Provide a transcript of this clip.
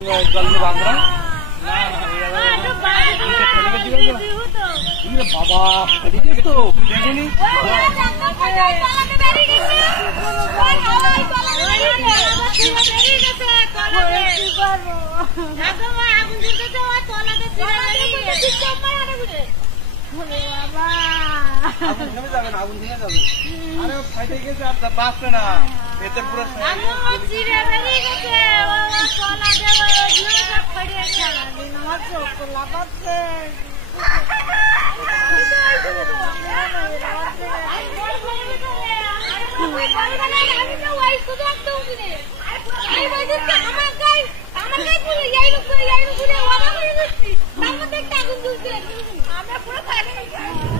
জলদি বাঁধরা বাবা দেখিস তো দেখিনি আগুন থেকে যাবে আরে ফাইটে গেছে আর বাঁচবে না এতে পুরো আমরা পুরো